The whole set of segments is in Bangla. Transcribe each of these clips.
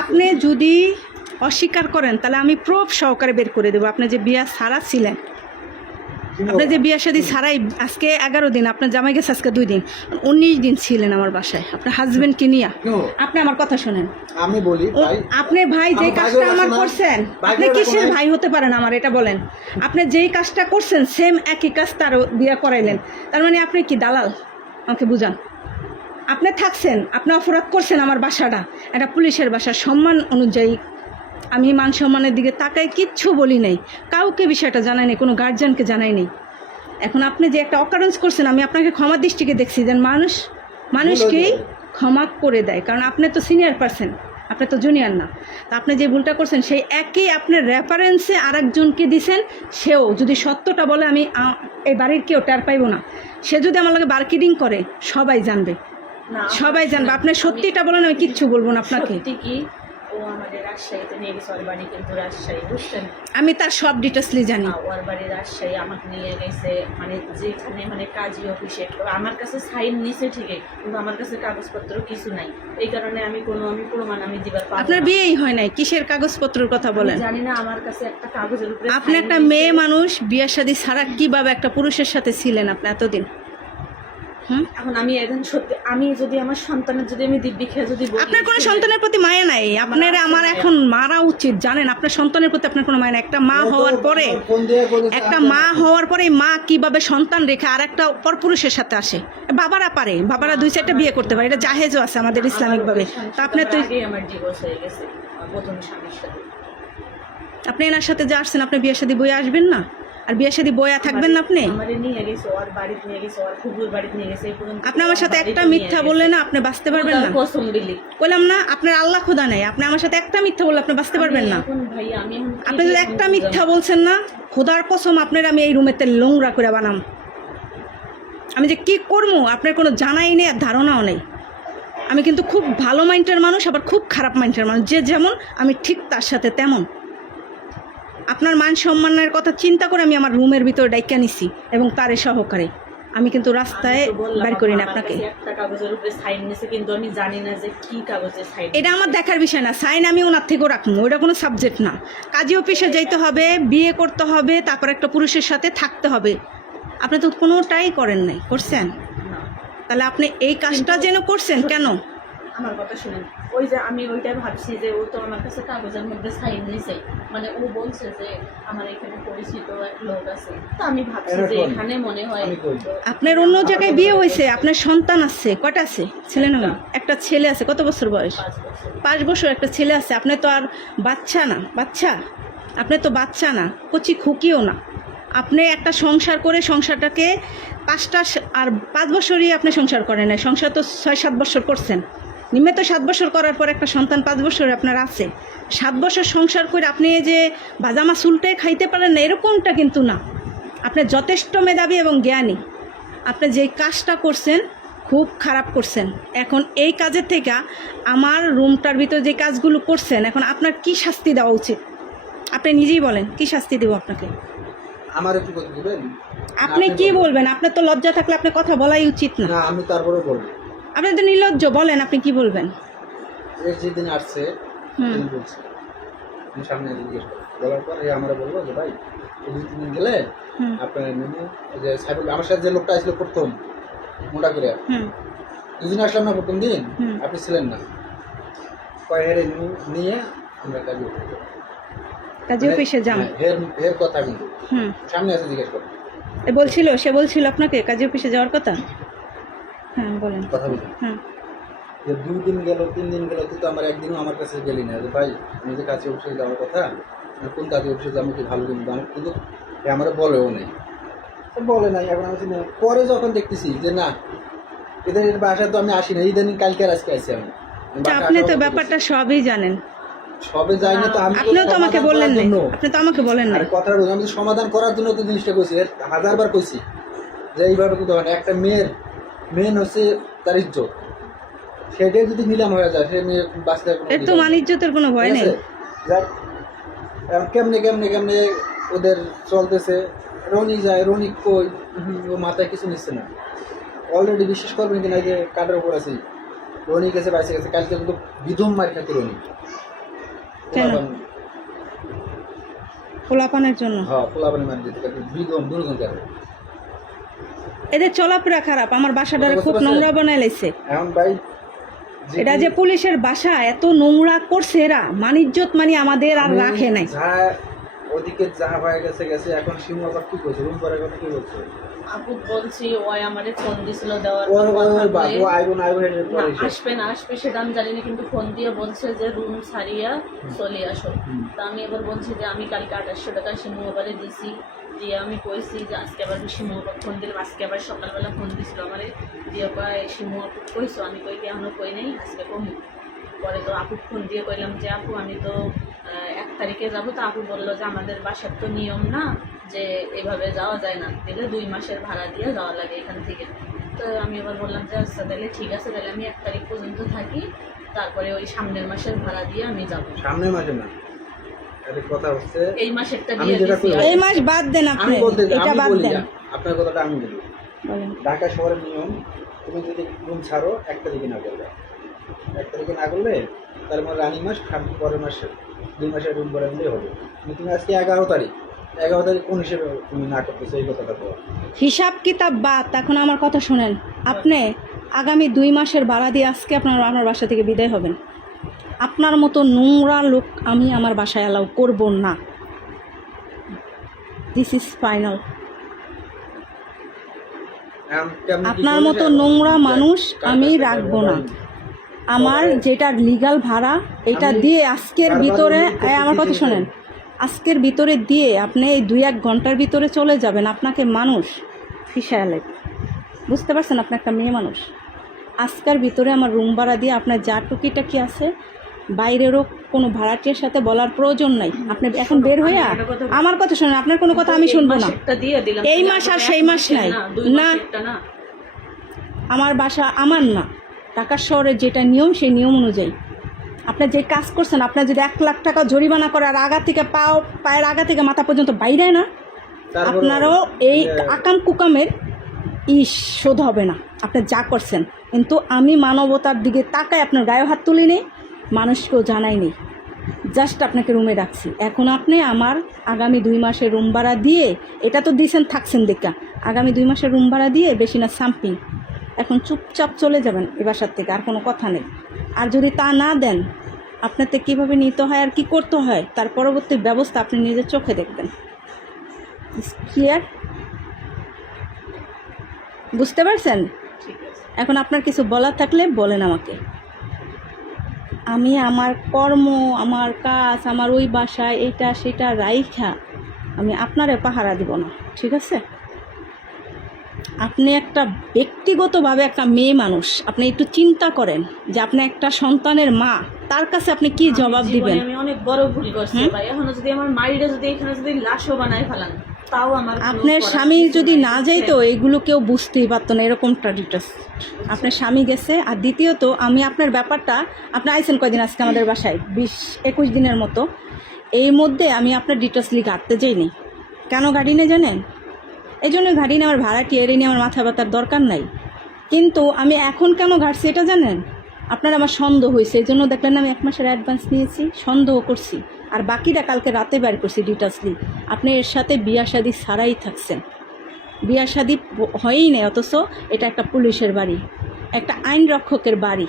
আপনি যদি অস্বীকার করেন তাহলে আমি প্রুফ সহকারে বের করে দেবো। আপনি যে বিয়া ছাড়া ছিলেন, আপনি যে বিয়া শাদী ছাড়াই আজকে 11 দিন, আপনার জামাই গেছে আজকে 2 দিন, 19 দিন ছিলেন আমার বাসায় আপনার হাজবেন্ডকে নিয়ে। আপনি আমার কথা শোনেন, আমি বলি ভাই, আপনি ভাই যে কাজটা আমার করছেন, আপনি কিসের ভাই হতে পারেন আমার এটা বলেন। আপনি যেই কাজটা করছেন সেম একই কাজ তার বিয়া করাইলেন, তার মানে আপনি কি দালাল? আমাকে বুঝান। আপনি থাকছেন, আপনি অপরাধ করছেন আমার বাসাটা, এটা পুলিশের বাসা, সম্মান অনুযায়ী আমি মান সম্মানের দিকে তাকাই, কিচ্ছু বলি নাই, কাউকে বিষয়টা জানাই নাই, কোনো গার্জিয়ানকে জানাই নাই। এখন আপনি যে একটা অকারেন্স করছেন, আমি আপনাকে ক্ষমা দৃষ্টিকে দেখছি যে মানুষকেই ক্ষমা করে দেয়, কারণ আপনি তো সিনিয়র পারসন, আপনি তো জুনিয়র না। তা আপনি যে ভুলটা করছেন সেই একই আপনার রেফারেন্সে আরেকজনকে দিছেন, সেও যদি সত্যটা বলে আমি এই বাড়ির কেউ টের পাইব না। সে যদি আমার লাগে মার্কেটিং করে সবাই জানবে, সবাই জানবে। আপনি সত্যিটা বলেন, আমি কিচ্ছু বলবো না আপনাকে। ও আমাদের রাজশাহীতে নিয়ে গেছে, ওর বাড়ি কিন্তু রাজশাহী, বুঝছেন? আমি তার সব ডিটেলসলি জানি। ওর বাড়ি রাজশাহী, আমাকে নিয়ে গেছে মানে যেখানে মানে কাজী অফিসে। আমার কাছে সাইন নিছে ঠিকই, কিন্তু আমার কাছে কাগজপত্র কিছু নাই। এই কারণে আমি প্রমাণ আমি দিবার পারবো না। আপনার বিয়েই হয় নাই, কিসের কাগজপত্রের কথা বলেন? জানি না, আমার কাছে একটা কাগজের উপরে আপনি একটা মেয়ে মানুষ, বিয়ে শাদী ছাড়া কিভাবে একটা পুরুষের সাথে ছিলেন আপনি এতদিন? এখন আমি এখন সত্যি, আমি যদি আমার সন্তানের যদি আমি দিব্যি খেয়ে যদি আপনার কোনো সন্তানের প্রতি মায়া নাই, আপনার আমার এখন মারা উচিত জানেন। আপনার সন্তানের প্রতি আপনার কোনো মায়া নাই। একটা মা হওয়ার পরে, একটা মা হওয়ার পরে মা কিভাবে সন্তান রেখে আর একটা পরপুরুষের সাথে আসে? বাবারা পারে, বাবারা 2-4টা বিয়ে করতে পারে, এটা জাহেজও আছে আমাদের ইসলামিকভাবে। তা আপনার তো আমার ডিভোর্স হয়ে গেছে প্রথম স্বামীর সাথে। আপনি এনার সাথে যা আসছেন, আপনি বিয়ে শাদী বয়ে আসবেন না? আর বিয়ে শাদী বয়া থাকবেন না আপনি? আপনি আমার সাথে একটা মিথ্যা বললে না আপনি বাঁচতে পারবেন না। বললাম না আপনার আল্লাহ খোদা নেই, আপনি আমার সাথে একটা মিথ্যা বললে আপনি বাঁচতে পারবেন না। আপনি যদি একটা মিথ্যা বলছেন না, খোদার কসম আপনার আমি এই রুমেতে নোংরা করে বানাম। আমি যে কি করবো আপনার কোনো জানাই নেই আর ধারণাও নেই। আমি কিন্তু খুব ভালো মাইন্ডের মানুষ, আবার খুব খারাপ মাইন্ডের মানুষ। যে যেমন আমি ঠিক তার সাথে তেমন। আপনার মান সম্মানের কথা চিন্তা করে আমি আমার রুমের ভিতরে ডাইকা নিছি এবং তারে সহকারে। আমি কিন্তু রাস্তায় বের করি না আপনাকে। এটা আমার দেখার বিষয় না। সাইন আমি ওনার থেকেও রাখবো, ওইটা কোনো সাবজেক্ট না। কাজী অফিসে যাইতে হবে, বিয়ে করতে হবে, তারপর একটা পুরুষের সাথে থাকতে হবে। আপনি তো কোনোটাই করেন নাই, করছেন? তাহলে আপনি এই কাজটা যেন করছেন কেন? আমার কথা শুনেন, ওই যে আমি ওইটাই ভাবছি যে ও তো আমার কাছে কাগজের মধ্যে সাইন নিছে, মানে ও বলছে যে আমার এখানে পরিচিত এক লোক আছে। তো আমি ভাবছি যে এখানে মনে হয় আপনার অন্য জায়গায় বিয়ে হয়েছে, আপনার সন্তান আছে, কয়টা আছে? ছেলে না একটা ছেলে আছে। কত বছর বয়স? 5 বছর একটা ছেলে আছে। আপনি তো আর বাচ্চা না, আপনি তো বাচ্চা না, কচি খুকিও না। আপনি একটা সংসার করে সংসারটাকে 5 বছরই আপনি সংসার করেন না। সংসার তো 6-7 বছর করছেন, নিম্নে তো 7 বছর করার পর একটা সন্তান 5 বছর আপনার আছে। 7 বছর সংসার করে আপনি যে বাজামা চুলটে খাইতে পারেন না এরকমটা কিন্তু না। আপনি যথেষ্ট মেধাবী এবং জ্ঞানী। আপনি যেই কাজটা করছেন খুব খারাপ করছেন। এখন এই কাজের থেকে আমার রুমটার ভিতরে যে কাজগুলো করছেন, এখন আপনার কি শাস্তি দেওয়া উচিত? আপনি নিজেই বলেন, কি শাস্তি দেব আপনাকে? আমার একটু কথা দিবেন? আপনি কি বলবেন? আপনার তো লজ্জা থাকলে আপনার কথা বলাই উচিত না। আমি তারপরে বলবো। আপনি তো নির্লজ্জ, বলেন আপনি কি বলবেন? এর যেদিন আসছে বলছি, আমি সামনে জিজ্ঞেস বলার পর আমরা বলবো যে ভাই 2-3 দিন গেলে আপনার মেনু যে সাইবুল আমার সাথে যে লোকটা আসলো প্রথম মোটা করে, দুদিন আসলাম না প্রথম দিন, আপনি ছিলেন না, কয়ের নিয়ে আমরা কাজী অফিসে যান। এর কথা কিন্তু সামনে এসে জিজ্ঞেস করো। সে বলছিল আপনাকে কাজী অফিসে যাওয়ার কথা? হ্যাঁ বলেন। কথা বলি যে 2 দিন গেল 3 দিন গেল, তুই তো আমার একদিনও আমার কাছে গেলি না যে ভাই আমি যে কাজী অফিসে যাওয়ার কথা, কোন কাজী অফিসে যাবো কি ভালো কিন্তু কিন্তু আমার বলেও নেই, বলে নাই। এখন আমি পরে যখন দেখতেছি যে না এদের বাসায় তো আমি আসি না, ইদানিং কালকে আজকে আসি আমি। আপনি তো ব্যাপারটা সবই জানেন। সবে যাই না তো আমি, আপনিও তো আমাকে বললেন না, আপনি তো আমাকে বলেন না। কথা বলি আমি সমাধান করার জন্য তো জিনিসটা কইছি, 1000বার কইছি যে এইভাবে কিন্তু একটা মেন হচ্ছে তার ইজ্জত, সেটাই যদি নিলাম হয়ে যায় সে মেয়ে বাঁচতে এর তো মান ইজ্জতের কোনো ভয় নেই। কেমনে কেমনে কেমনে ওদের চলতেছে। রনি যায়, রনি কই, ও মাথায় কিছু নিচ্ছে না। অলরেডি বিশ্বাস করবেন কিনা যে কাঠের উপর আছি, রনি গেছে বাইসে গেছে, কালকে কিন্তু বিধম মার খাতে রনি। কেন? পোলাপানের জন্য। হ্যাঁ, পোলাপানের মার দিতে কালকে বিধম দুর্গম করে। এদের চলাফেরা খারাপ, আমার বাসাটারে খুব নোংরা বানাই লাইছে। এখন ভাই এটা যে পুলিশের বাসা এত নোংরা করছে এরা, মানিজ্জত মানে আমাদের আর রাখে নাই। যা ওদিকে যা হয়ে গেছে গেছে, এখন শিমু আবার কি করছে, রুম পরে কথা কি বলছে? আপু বলছি ওই আমারে ফোন দিছিল দেওয়ার ও পর কথা বাবু বলে, আইবো না আইবো হেডে না, পরে এসে। আসবে সেটা আমি জানি না, কিন্তু ফোন দিয়ে বলছে যে রুম ছাড়িয়া চলে আসো। তা আমি এবার বলছি যে আমি কালকে 2800 টাকা শিমু আবারে দিছি, দিয়ে আমি কইছি যে আজকে আবার শিমু আবার ফোন দিলাম, আজকে আবার সকালবেলা ফোন দিছিল আমারে, দিয়ে কয় শিমু আপু কইছো, আমি কই কি এখনো কই নাই, আজকে কমি। পরে তো আপু ফোন দিয়ে কইলাম যে আপু আমি তো 1 তারিখে যাবো। তো আপু বললো যে আমাদের বাসার তো নিয়ম না যে এভাবে যাওয়া যায় না, দিলে 2 মাসের ভাড়া দিয়ে যাওয়া লাগে এখান থেকে। তো আমি এবার বললাম যে আচ্ছা তাহলে ঠিক আছে, তাহলে আমি 1 তারিখ পর্যন্ত থাকি, তারপরে ওই সামনের মাসের ভাড়া দিয়ে আমি যাব। সামনের মাসে না, এটা কথা হচ্ছে এই মাসেরটা আমি দিয়ে যেটা দিছি। করি- এই মাস বাদ দেন আমি আপনি, বলতে এটা আমি বাদ বলি দেন। না, আপনার কথাটা আমি বলি। বলেন। ঢাকা শহরের নিয়ম, তুমি যদি রুম ছাড়ো 1 তারিখে না করবে, 1 তারিখে না করলে তার মানে রানিং মাস, পরের মাসে 2 মাসের রুম ভাড়া দিলেই হবে। কিন্তু তুমি আজকে 11 তারিখ কোন হিসেবে তুমি না করতেছো, এই কথাটা বলো। হিসাব কিতাব বাদ, এখন আমার কথা শুনেন। আপনি আগামী 2 মাসের ভাড়া দিয়ে আজকে আপনার বাসা থেকে বিদায় হবেন। আপনার মতো নোংরা লোক আমি আমার বাসায় অ্যালাউ করব না। This is final. আপনার মতো নোংরা মানুষ আমি রাখবো না। আমার যেটা লিগ্যাল ভাড়া এটা দিয়ে আজকের ভিতরে, আমার কথা শোনেন, আজকের ভিতরে দিয়ে আপনি এই 2-1 ঘন্টার ভিতরে চলে যাবেন। আপনাকে মানুষ ফিসায়ালে, বুঝতে পারছেন? আপনি একটা মেয়ে মানুষ। আজকের ভিতরে আমার রুম ভাড়া দিয়ে আপনার যা টুকিটাকি আছে, বাইরেরও কোনো ভাড়াটিয়ার সাথে বলার প্রয়োজন নাই। আপনি এখন বের হইয়া আমার কথা শোনেন, আপনার কোনো কথা আমি শুনবো না। এই মাস আর সেই মাস নাই না, আমার বাসা আমার না, ঢাকা শহরের যেটা নিয়ম সেই নিয়ম অনুযায়ী আপনি যে কাজ করছেন, আপনার যদি 1 লাখ টাকা জরিমানা করে আর আগা থেকে পায়ের আগা থেকে মাথা পর্যন্ত বাইরে না, আপনারও এই আকাম কুকামের শোধ হবে না আপনি যা করছেন। কিন্তু আমি মানবতার দিকে তাকায় আপনার গায়ে হাত তুলি নেই, মানুষকেও জানাই নেই, জাস্ট আপনাকে রুমে রাখছি। এখন আপনি আমার আগামী 2 মাসের রুম ভাড়া দিয়ে, এটা তো দিয়েছেন থাকছেন দেখা, আগামী 2 মাসের রুম ভাড়া দিয়ে বেশি না সাম্পিং, এখন চুপচাপ চলে যাবেন এ বাসার থেকে, আর কোনো কথা নেই। আর যদি তা না দেন, আপনাতে কীভাবে নিতে হয় আর কি করতে হয় তার পরবর্তী ব্যবস্থা আপনি নিজের চোখে দেখবেন। ক্লিয়ার? বুঝতে পারছেন? এখন আপনার কিছু বলার থাকলে বলেন আমাকে। আমি আমার কর্ম, আমার কাজ, আমার ওই বাসায় এটা সেটা রাইখা আমি আপনারে পাহারা দিব না, ঠিক আছে? আপনি একটা ব্যক্তিগতভাবে একটা মেয়ে মানুষ, আপনি একটু চিন্তা করেন যে আপনি একটা সন্তানের মা, তার কাছে আপনি কি জবাব দিবেন? আমি অনেক বড় ভুল করছি ভাই, এখনো যদি আমার মাইরে যদি এখানে যদি লাশও বানায় ফেলান, তাও আমার আপনার স্বামী যদি না যাইতো এগুলো কেউ বুঝতেই পারতো না, এরকমটা ডিটেলস। আপনার স্বামী গেছে। আর দ্বিতীয়ত আমি আপনার ব্যাপারটা, আপনি আইসেন কয়দিন আজকে আমাদের বাসায়, 20-21 দিনের মতো, এই মধ্যে আমি আপনার ডিটেলসলি ঘাটতে যাইনি। কেন গাড়ি নিয়ে জানেন? এই জন্য গাড়ি নিয়ে আমার ভাড়াটি এড়িয়ে নিয়ে আমার মাথা ব্যথার দরকার নাই। কিন্তু আমি এখন কেন ঘাটছি এটা জানেন? আপনার আমার সন্দেহ হয়েছে, এই জন্য দেখলেন আমি 1 মাসের অ্যাডভান্স নিয়েছি, সন্দেহ করছি, আর বাকিটা কালকে রাতে বের করছি ডিটেলসলি। আপনি এর সাথে বিয়া শাদি ছাড়াই থাকছেন, বিয়া শাদি হয়ই নেই, অথচ এটা একটা পুলিশের বাড়ি, একটা আইন রক্ষকের বাড়ি,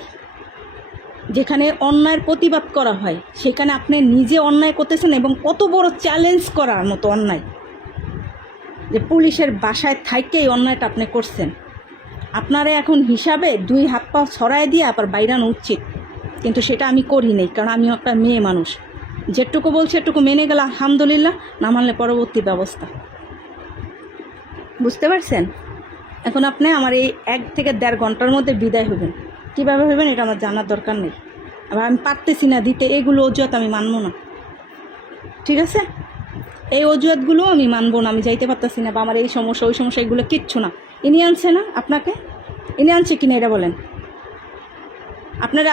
যেখানে অন্যায়ের প্রতিবাদ করা হয়, সেখানে আপনি নিজে অন্যায় করতেছেন, এবং কত বড় চ্যালেঞ্জ করার মতো অন্যায়, যে পুলিশের বাসায় থাইকেই অন্যায়টা আপনি করছেন। আপনারা এখন হিসাবে 2 হাত পা ছড়ায় দিয়ে আবার বাইরানো উচিত, কিন্তু সেটা আমি করি নাই, কারণ আমিও একটা মেয়ে মানুষ। যেটুকু বলছি এটুকু মেনে গেলে আলহামদুলিল্লাহ, না মানলে পরবর্তী ব্যবস্থা। বুঝতে পারছেন? এখন আপনি আমার এই 1 থেকে 1.5 ঘন্টার মধ্যে বিদায় হবেন। কীভাবে হবেন এটা আমার জানার দরকার নেই, আবার আমি পারতেছি না দিতে, এগুলো অজুহাত আমি মানব না, ঠিক আছে? এই অজুহাতগুলো আমি মানবো না, আমি যাইতে পারতেছি না, বা আমার এই সমস্যা ওই সমস্যা, এগুলো কিচ্ছু না। ইনি আনছে না আপনাকে? ইনি আনছে কিনা এটা বলেন।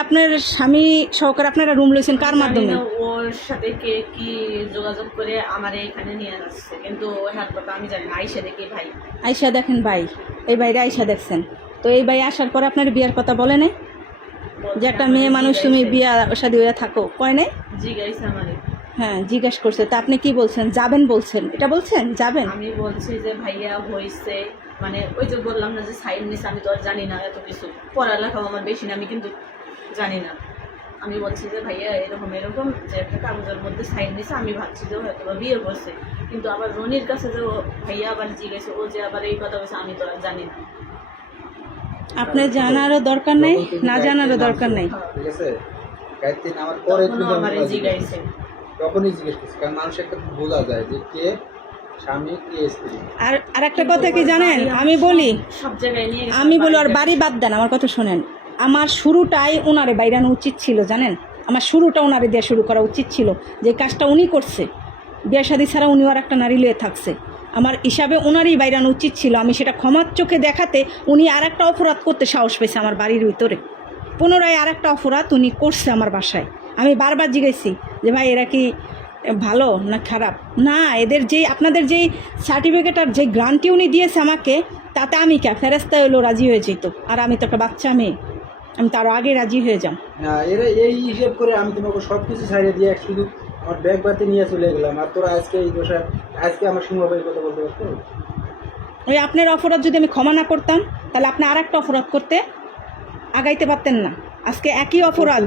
আপনার স্বামী সহকারে আপনারা রুম লইছেন কার মাধ্যমে? ওর সাথে কে কি যোগাযোগ করে আমার এখানে নিয়ে আসছে, কিন্তু হ্যাঁ কথা আমি জানি না। আইসা দেখি ভাই, আইসা দেখেন ভাই, এই বাইরে আইসা দেখছেন তো, এই ভাই আসার পরে আপনার বিয়ার কথা বলে নাই? যে একটা মেয়ে মানুষ তুমি বিয়া শাদী হয়ে থাকো, কয় নাই? জিজ্ঞাসা আমারে। হ্যাঁ জিজ্ঞেস করছে, তা আপনি কি বলছেন? যাবেন বলছেন, এটা বলছেন যাবেন? আমি বলছি যে ভাইয়া হয়েছে, মানে ওই যে বললাম না যে সাইন নিছে, আমি তো আর জানি না এত কিছু, পড়ালেখাও আমার বেশি না, আমি কিন্তু জানি না। আমি বলছি যে ভাইয়া এরকম এরকম যে একটা কাগজের মধ্যে সাইন নিছে, আমি ভাবছি যে ও হয়তো বা বিয়ে করছে, কিন্তু আবার রনির কাছে যে ও ভাইয়া আবার জিজ্ঞেসে ও যে আবার এই কথা বলছে, আমি তো আর জানি না। আপনার জানারও দরকার নেই, না জানারও দরকার নেই। ঠিক আছে, গায়ত্রী নামার পরে তখনও কিন্তু আমারে জিজ্ঞাসে। তখনই জিজ্ঞেস করছি, কারণ মানুষ একটা বোঝা যায় যে কে স্বামী কে স্ত্রী। আর একটা কথা কি জানেন, আমি বলি, সব জায়গায় নিয়ে গেছে, আমি বলি, আর বাড়ি বাদ দেন, আমার কথা শোনেন। আমার শুরুটাই ওনারে বাইরানো উচিত ছিল, জানেন? আমার শুরুটা ওনারে দিয়ে শুরু করা উচিত ছিল। যে কাজটা উনি করছে, বিয়ে শাদী ছাড়া উনি আর একটা নারী লিয়ে থাকছে, আমার হিসাবে ওনারই বাইরানো উচিত ছিল। আমি সেটা ক্ষমার চোখে দেখাতে উনি আর একটা অপরাধ করতে সাহস পেয়েছে আমার বাড়ির ভিতরে। পুনরায় আর একটা অপরাধ উনি করছে আমার বাসায়। আমি বারবার জিজ্ঞেসি যে ভাই এরা কি ভালো না খারাপ? না, এদের যেই আপনাদের যেই সার্টিফিকেট আর যে গ্রান্টটি উনি দিয়েছে আমাকে, তাতে আমি ফেরেস্তা হলো রাজি হয়ে যেত। আর আমি তো একটা বাচ্চা মেয়ে, আমি তার আগে রাজি হয়ে যাম। না, এরা এই হিসেব করে আমি তোমাকে সব কিছু ছাড়িয়ে দিয়ে শুধু আমার ব্যাগ বাতি নিয়ে চলে গেলাম, আর তোরা আজকে এই দোষা আজকে আমার সিংহবাড়ির কথা বলতে পারতো? ওই আপনার অপরাধ যদি আমি ক্ষমা না করতাম, তাহলে আপনি আর একটা অপরাধ করতে আগাইতে পারতেন না। আজকে একই অপরাধ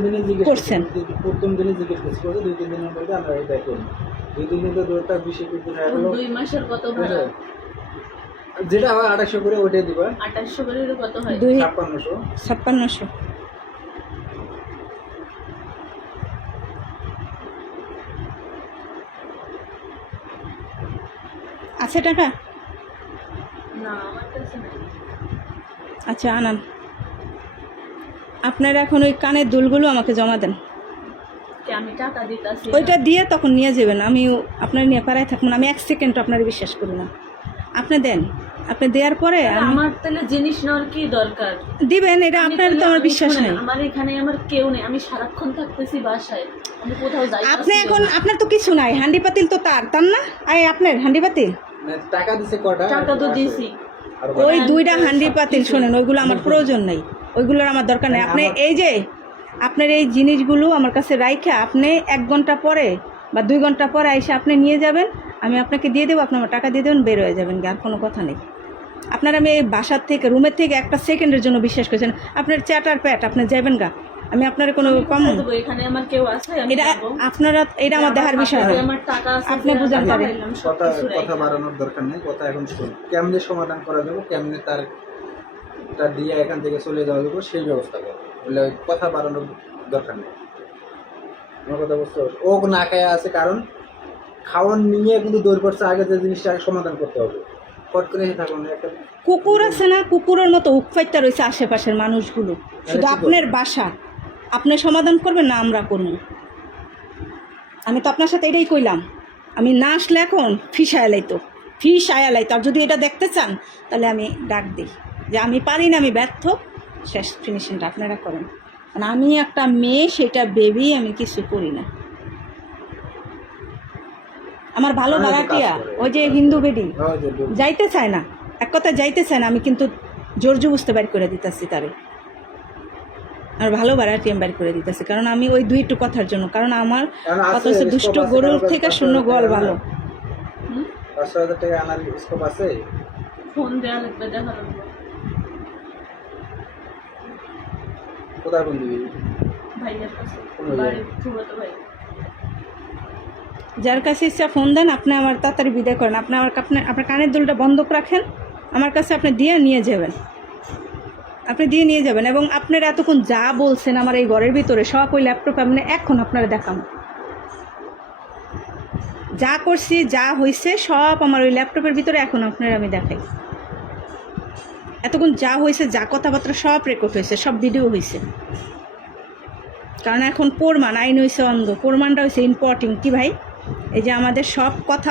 করছেন। প্রথম দিনে জিজ্ঞেস করছি, 2-3 দিনের মধ্যে আমরা এটা করি। 2-3 দিন তো দূরটা 20-21 দিন হয়ে গেল। 2 মাসের কত ভাড়া? যেটা হয় 2800 করে ওইটাই দিবা। 2800 করে কত হয়? 5600। আছে টাকা? না আমার কাছে নাই। আচ্ছা আনান। আপনারা এখন ওই কানের দুলগুলো আমাকে জমা দেন। কি আমি টাকা দিতাছি? ওইটা দিয়ে তখন নিয়ে যাবেন। আমি আপনার নিয়ে পাড়ায় থাকবো না, আমি 1 সেকেন্ড আপনার বিশ্বাস করি না। আপনি দেন, আপনি দেওয়ার পরে আমার তাহলে জিনিস নেওয়ার কি দরকার? দিবেন, এটা আপনার তো আমার বিশ্বাস নেই। আমার এখানে আমার কেউ নেই, আমি সারাক্ষণ থাকতেছি বাসায়, আমি কোথাও যাই না। আপনি এখন আপনার তো কিছু নাই, হান্ডি পাতিল তো তার না? আই আপনার হান্ডি পাতিল টাকা দিছে কটা? টাকা তো দিয়েছি। ওই 2টা হান্ডি পাতিল শোনেন, ওইগুলো আমার প্রয়োজন নাই, ওইগুলোর আমার দরকার নেই। আপনি এই যে আপনার এই জিনিসগুলো আমার কাছে রাইখে আপনি 1 ঘন্টা পরে বা 2 ঘন্টা পরে এসে আপনি নিয়ে যাবেন, আমি আপনাকে দিয়ে দেবো, আপনি আমার টাকা দিয়ে দেবেন, বের হয়ে যাবেন, আর কোনো কথা নেই। আপনার আমি এই বাসার থেকে রুমের থেকে 1 সেকেন্ডের জন্য বিশ্বাস করছেন, আপনার চ্যাটার প্যাট আপনি যাবেন গা, আমি আপনার কোনো কম এখানে আমার কেউ আছে? এটা আপনারা, এটা আমার দেখার বিষয় না। আমার টাকা আছে, আপনি বুঝান পারেন। কথা বাড়ানোর দরকার নেই, কথা এখন শুনুন। কেমনে সমাধান করা যাবে, কেমনে তার দিয়ে এখান থেকে চলে যাওয়া যাবে সেই ব্যবস্থা করো, বলে কথা বাড়ানোর দরকার নেই। আমার কথা বুঝতে পারছো? ও না খায় আছে, কারণ খাওয়ান নিয়ে কিন্তু দৌড় পড়ছে, আগে যে জিনিসটা সমাধান করতে হবে। ফট করে থাকুন একটা কুকুর আছে না, কুকুরের মতো উকফাইতে রয়েছে আশেপাশের মানুষগুলো। শুধু আপনার বাসা আপনি সমাধান করবেন না আমরা করব? আমি তো আপনার সাথে এটাই কইলাম, আমি না আসলে এখন ফিস আয়ালাইতো। আর যদি এটা দেখতে চান তাহলে আমি ডাক দিই যে আমি পারি না, আমি ব্যর্থ, শেষ ফিনিশিংটা আপনারা করেন। কারণ আমি একটা মেয়ে, সেটা বেবি, আমি কিছু করি না। আমার ভালো ভাড়াটিয়া ওই যে হিন্দু বেডি যাইতে চায় না, এক কথা যাইতে চায় না, আমি কিন্তু জোর বুঝতে বাইর করে দিতেছি তারে। আর ভালো ভাড়াটি আমি বাইর করে দিতেছি, কারণ আমি ওই 2 কথার জন্য। কারণ আমার কথা হচ্ছে দুষ্ট গরুর থেকে শূন্য গোয়াল ভালো। 5,000 টাকা আনার স্কোপ আছে? ফোন দেওয়া লাগবে, দেখা লাগবে। কোথায় ফোন দিবি? ভাইয়ের কাছে, কোন ভাই? বাড়ির ফুফাতো ভাই। যার কাছে ইচ্ছা ফোন দেন, আপনি আমার তাড়াতাড়ি বিদায় করেন। আপনি আপনার কানের দুলটা বন্ধক রাখেন, আমার কাছে আপনি দিয়ে নিয়ে যাবেন, এবং আপনারা এতক্ষণ যা বলছেন আমার এই ঘরের ভিতরে সব ওই ল্যাপটপে আপনি এখন আপনারা দেখান, যা করছি যা হয়েছে সব আমার ওই ল্যাপটপের ভিতরে এখন আপনারা আমি দেখাই। এতক্ষণ যা হয়েছে, যা কথাবার্তা সব রেকর্ড হয়েছে, সব ভিডিও হয়েছে। কারণ এখন প্রমাণ, আইন হয়েছে অন্ধ, প্রমাণটা হয়েছে ইম্পর্টেন্ট। কি ভাই, এই যে আমাদের সব কথা